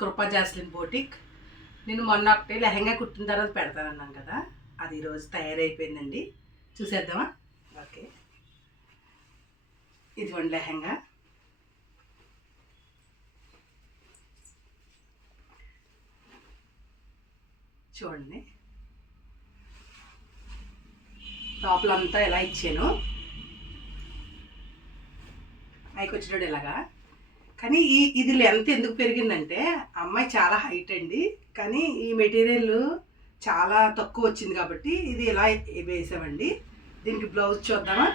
కృపా జాస్లిన్ బోటిక్. నేను మొన్న ఒకటి లెహంగా కుట్టిన తర్వాత పెడతానన్నాను కదా, అది ఈరోజు తయారైపోయిందండి. చూసేద్దామా? ఓకే, ఇదిగోండి లెహంగా. చూడండి, లోపలంతా ఎలా ఇచ్చాను, పైకి వచ్చేటప్పుడు ఇలాగా. కానీ ఇది లెంత్ ఎందుకు పెరిగిందంటే, అమ్మాయి చాలా హైట్ అండి, కానీ ఈ మెటీరియల్ చాలా తక్కువ వచ్చింది కాబట్టి ఇది ఇలా వేసామండి. దీనికి బ్లౌజ్ చూద్దామా?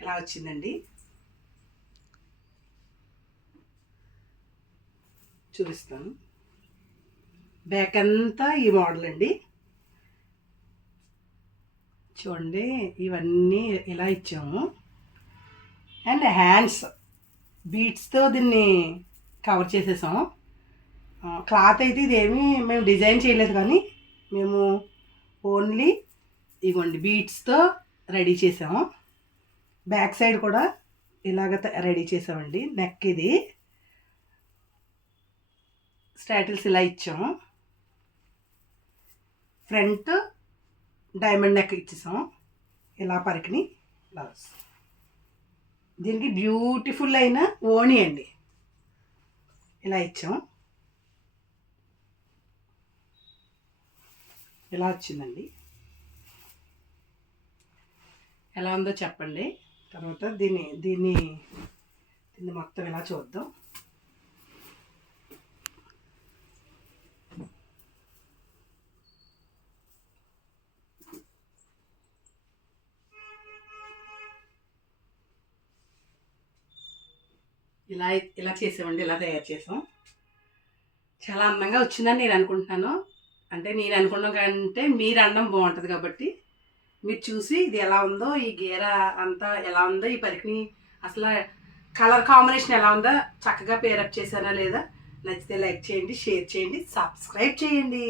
ఎలా వచ్చిందండి, చూపిస్తాను. బ్యాక్ అంతా ఈ మోడల్ అండి. చూడండి, ఇవన్నీ ఇలా ఇచ్చాము. అండ్ హ్యాండ్స్ బీట్స్తో దీన్ని కవర్ చేసేసాము. క్లాత్ అయితే ఇదేమీ మేము డిజైన్ చేయలేదు, కానీ మేము ఓన్లీ ఇగోండి బీట్స్తో రెడీ చేసాము. బ్యాక్ సైడ్ కూడా ఇలాగ రెడీ చేసామండి. నెక్ ఇది స్టాటిల్స్ ఇలా ఇచ్చాము. ఫ్రంట్ డైమండ్ నెక్ ఇచ్చేసాం. ఇలా పరికిని బ్లౌజ్. దీనికి బ్యూటిఫుల్ అయిన ఓణి అండి, ఇలా ఇచ్చాం. ఇలా వచ్చిందండి. ఎలా ఉందో చెప్పండి. తర్వాత దీన్ని మొత్తం ఇలా చూద్దాం. ఇలా చేసామండి, ఇలా తయారు చేసాం. చాలా అందంగా వచ్చిందని నేను అనుకుంటున్నాను. అంటే నేను అనుకున్నాం కంటే మీరు అనడం బాగుంటుంది కాబట్టి మీరు చూసి ఇది ఎలా ఉందో, ఈ గీర అంతా ఎలా ఉందో, ఈ పరికిని అసలు కలర్ కాంబినేషన్ ఎలా ఉందో చక్కగా పేరప్ చేశానా లేదా, నచ్చితే లైక్ చేయండి, షేర్ చేయండి, సబ్స్క్రైబ్ చేయండి.